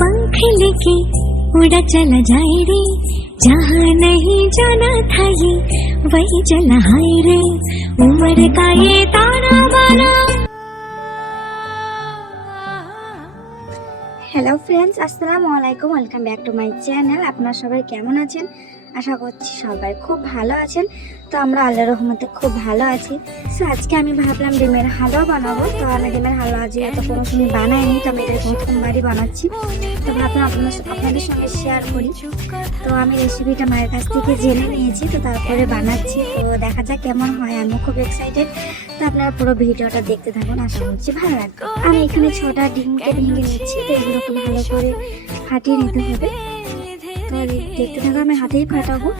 पंख लेके उड़ा चला जाए रे, जहाँ नहीं जाना था ये वही चला हाय रे, उम्र का ये ताना बाना। হ্যালো ফ্রেন্ডস, আসসালামু আলাইকুম, welcome back to my channel. আপনারা সবাই কেমন আছেন? আশা করছি সবাই খুব ভালো আছেন। তো আমরা আল্লাহর রহমতে খুব ভালো আছি। সো আজকে আমি ভাবলাম ডিমের হালুয়া বানাবো। তো আমি ডিমের হালুয়া আজকে এত কোনো সময় বানাইনি, তো আমি এটা প্রথমবারই বানাচ্ছি। তো ভাবলাম আপনাদের সঙ্গে শেয়ার করি। তো আমি রেসিপিটা মায়ের কাছ থেকে জেনে নিয়েছি, তো তারপরে বানাচ্ছি। তো দেখা যাক কেমন হয়, আমি খুব এক্সাইটেড। তো আপনারা পুরো ভিডিওটা দেখতে থাকুন, আশা করছি ভালো লাগবে। আমি এখানে 6টা ডিমকে ভেঙে নিচ্ছি। তো এগুলোকে ভালো করে ফাটিয়ে নিতে হবে। তো দেখতে থাকো, আমি হাতেই ফাটাবো।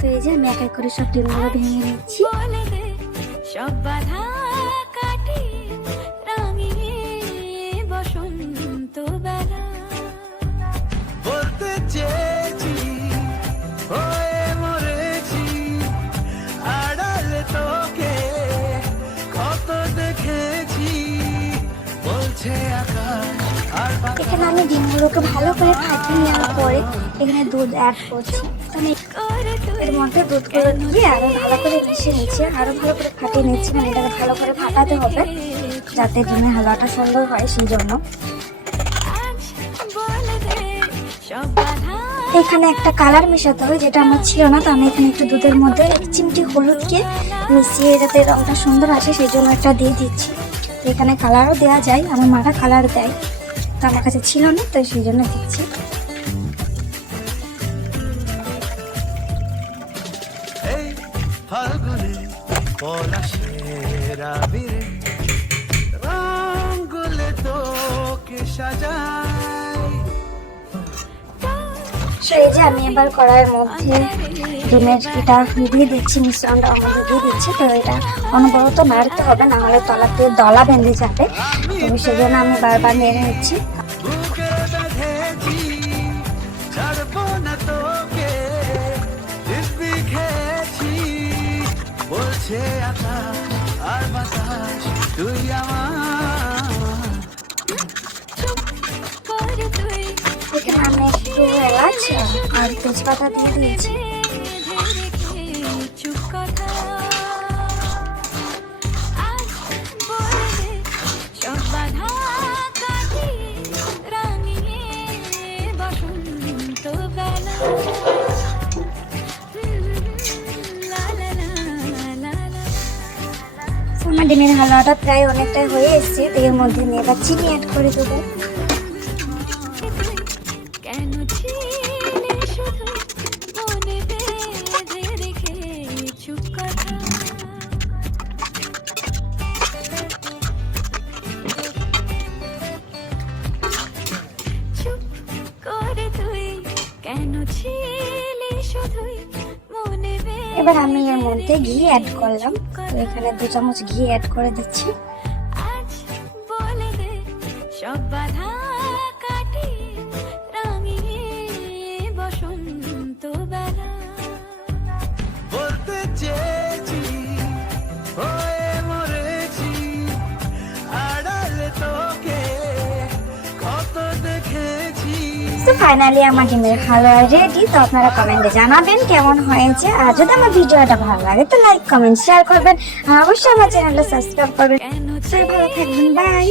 তো এই যে আমি এক এক করে সব ডিমগুলো ভেঙে নিচ্ছি। সব বাধা কাটি রাঙিয়ে বসন্ত বেলা, বলতে চেয়েছি হয়ে মরেছি, আড়ালে তোকে কত দেখেছি, বলছে আকাশ। এখানে আমি ডিমগুলোকে ভালো করে ফাটিয়ে নেওয়ার পরে এখানে দুধ অ্যাড করছি। আমি এর মধ্যে দুধগুলো দিয়ে আরো ভালো করে মিশিয়ে নিচ্ছি, আরো ভালো করে ফাটিয়ে নিচ্ছি। মানে এটাকে ভালো করে ফাটাতে হবে যাতে ডিমের হালুয়াটা সুন্দর হয়, সেই জন্য। এখানে একটা কালার মেশাতে হবে, যেটা আমার ছিল না। তো আমি এখানে একটু দুধের মধ্যে এক চিমটি হলুদকে মিশিয়ে যাতে রঙটা সুন্দর আসে, সেই জন্য একটা দিয়ে দিচ্ছি। তো এখানে কালারও দেওয়া যায়, আমার মাটা কালার দেয়, তো আমার কাছে ছিল না, তো সেই জন্য দিচ্ছি। এই যে আমি এবার কড়াইয়ের মধ্যে ডিমের এটা দিয়ে দিচ্ছি, মিশ্রণটা আমাদের দিয়ে দিচ্ছি। তো এটা অনবরত নাড়তে হবে, না হলে তলাতে দলা বেঁধে যাবে। তো সেই জন্য আমি বারবার নেড়ে নিচ্ছি। এখানে আমি একটু এলাচ আর তেজপাতা দিয়ে দিয়েছি। আমার ডিমের হালুয়াটা প্রায় অনেকটাই হয়ে এসছে। এর মধ্যে আমি এবার চিনি অ্যাড করে দেবো। এবার আমি এর মধ্যে ঘি অ্যাড করলাম। তো এখানে 2 চামচ ঘি অ্যাড করে দিচ্ছি। ফাইনালি আমার ডিমের হালুয়া রেডি। তো আপনারা কমেন্টে জানাবেন কেমন হয়েছে। আর যদি আমার ভিডিওটা ভালো লাগে তো লাইক, কমেন্ট, শেয়ার করবেন। আর অবশ্যই আমার চ্যানেলটা সাবস্ক্রাইব করবেন। সবাই ভালো থাকবেন, বাই।